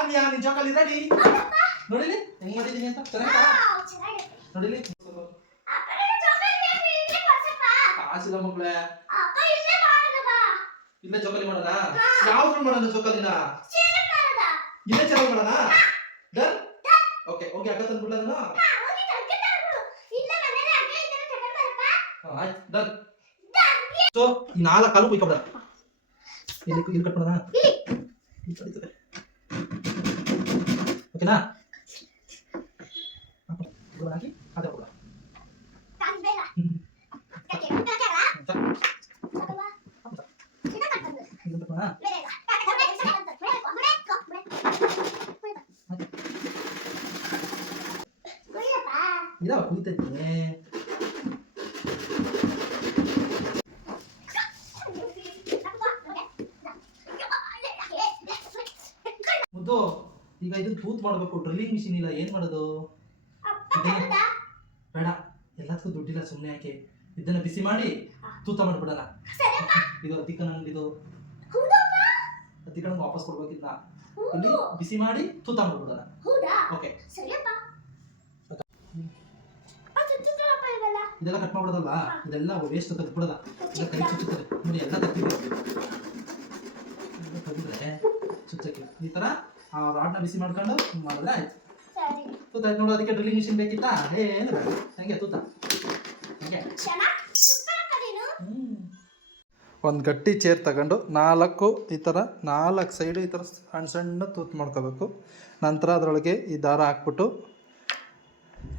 ಆಲ್ವಿಯಾ ನಿನ್ ಜೋಕಾಲಿ ರೆಡಿ ನೋಡಿಲಿ ಹೆಂಗ್ ಮಾಡಿದೀನಿ ಅಂತ ಚೆನ್ನಾಗಿ ನೋಡಿಲಿ ಕಾಸಿಲ್ಲ ಮಕ್ಕಳೇ ಇಲ್ಲೇ ಜೋಕಾಲಿ ಮಾಡೋಣ ಯಾವ್ದು ಮಾಡೋಣ ಜೋಕಾಲಿನ ಇಲ್ಲೇ ಚೆನ್ನಾಗಿ ಮಾಡೋಣ ಡನ್ ಓಕೆ ಓಕೆ ಅಕ್ಕ ತಂದ್ಬಿಡ್ಲ ನಾನು ಆಯ್ತು ಡನ್ ಸೊ ಈ 4 ಕಾಲು ಕುಯ್ಕೊಬಿಡ ಇಲ್ಲಿ ಕಟ್ ಮಾಡೋಣ ಓಕೆನಾ ಹಾಕಿ ಅದೇ ಕೊಡ ಇದಾವ ಕುಯ್ತೈತೆ ಮುದ್ದು ಈಗ ಇದನ್ನ ತೂತ್ ಮಾಡಬೇಕು ಡ್ರಿಲ್ಲಿಂಗ್ ಮಿಷಿನ್ ಇಲ್ಲ ಏನ್ ಮಾಡೋದು ಬೇಡ ಎಲ್ಲದಕ್ಕೂ ದುಡ್ಡಿಲ್ಲ ಸುಮ್ಮನೆ ಯಾಕೆ ಇದನ್ನ ಬಿಸಿ ಮಾಡಿ ತೂತ ಮಾಡ್ಬಿಡೋಣ ಇದು ಅತಿಕನಂದು ಅತಿಕನಂಗೆ ವಾಪಸ್ ಕೊಡ್ಬೇಕಿದ್ನ ಇಲ್ಲಿ ಬಿಸಿ ಮಾಡಿ ತೂತ ಮಾಡ್ಬಿಡೋಣ ಓಕೆ ಇದೆಲ್ಲ ಕಟ್ ಮಾಡ್ಬಿಡೋದಲ್ವಾ ಇದೆಲ್ಲ ವೇಸ್ಟ್ ತೆಗ್ದ್ಬಿಡೋದ ಇಲ್ಲ ಕೈ ಚುಚ್ಚುತ್ತದೆ ನೋಡಿ ಎಲ್ಲ ತೆಗ್ದಿದ್ರೆ ಚುಚ್ಚಕ್ಕೆ ಈ ತರ ಆ ರಾಡ್ನ ಬಿಸಿ ಮಾಡ್ಕೊಂಡು ಮಾಡಿದ್ರೆ ಆಯ್ತು ತೂತ ಆಯ್ತು ನೋಡು ಅದಕ್ಕೆ ಡ್ರಿಲ್ಲಿಂಗ್ ಮಿಷಿನ್ ಬೇಕಿತ್ತಾ ಏನು ಬೇಡ ಹಂಗೆ ತೂತ ಹಂಗೆ ಒಂದು ಗಟ್ಟಿ ಚೇರ್ ತಗೊಂಡು 4 ಈ ಥರ 4 ಸೈಡು ಈ ಥರ ಸಣ್ಣ ಸಣ್ಣ ತೂತು ಮಾಡ್ಕೋಬೇಕು ನಂತರ ಅದರೊಳಗೆ ಈ ದಾರ ಹಾಕ್ಬಿಟ್ಟು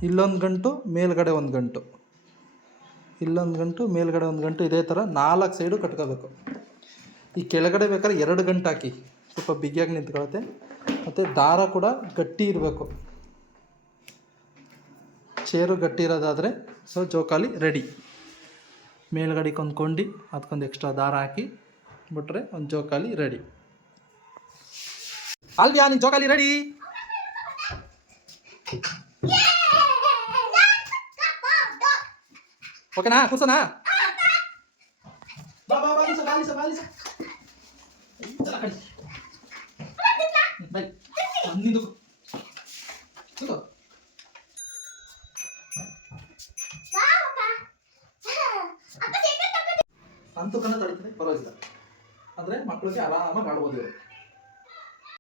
ಇಲ್ಲೊಂದು ಗಂಟು ಮೇಲ್ಗಡೆ ಒಂದು ಗಂಟು ಇಲ್ಲೊಂದು ಗಂಟು ಮೇಲ್ಗಡೆ ಒಂದು ಗಂಟು ಇದೇ ಥರ 4 ಸೈಡು ಕಟ್ಕೋಬೇಕು ಈ ಕೆಳಗಡೆ ಬೇಕಾದ್ರೆ 2 ಗಂಟು ಹಾಕಿ ಸ್ವಲ್ಪ ಬಿಗಿಯಾಗಿ ನಿಂತ್ಕೊಳುತ್ತೆ ಮತ್ತು ದಾರ ಕೂಡ ಗಟ್ಟಿ ಇರಬೇಕು ಚೇರು ಗಟ್ಟಿ ಇರೋದಾದರೆ ಸೊ ಜೋಕಾಲಿ ರೆಡಿ ಮೇಲ್ಗಡೆಗೆ ಒಂದು ಕೊಂಡಿ ಅದಕ್ಕೊಂದು ಎಕ್ಸ್ಟ್ರಾ ದಾರ ಹಾಕಿ ಬಿಟ್ರೆ ಒಂದು ಜೋಕಾಲಿ ರೆಡಿ ಆಲ್ವಿಯಾ ನಿನ್ನ ಜೋಕಾಲಿ ರೆಡಿ ಓಕೆನಾ ಕೂರ್ಸೋಣ ಬಾ ಬಾ ಬಾಲಿಸ ಬಾಲಿಸ ಬಾಲಿಸ ಬೈ ನಿಂದು ಕೂತ್ಕೋ ಅಂತೂ ಕಣ ತಡೀತದೆ ಪರವಾಗಿಲ್ಲ ಅಂದರೆ ಮಕ್ಕಳಿಗೆ ಆರಾಮಾಗಿ ಆಡ್ಬೋದು ಇವರು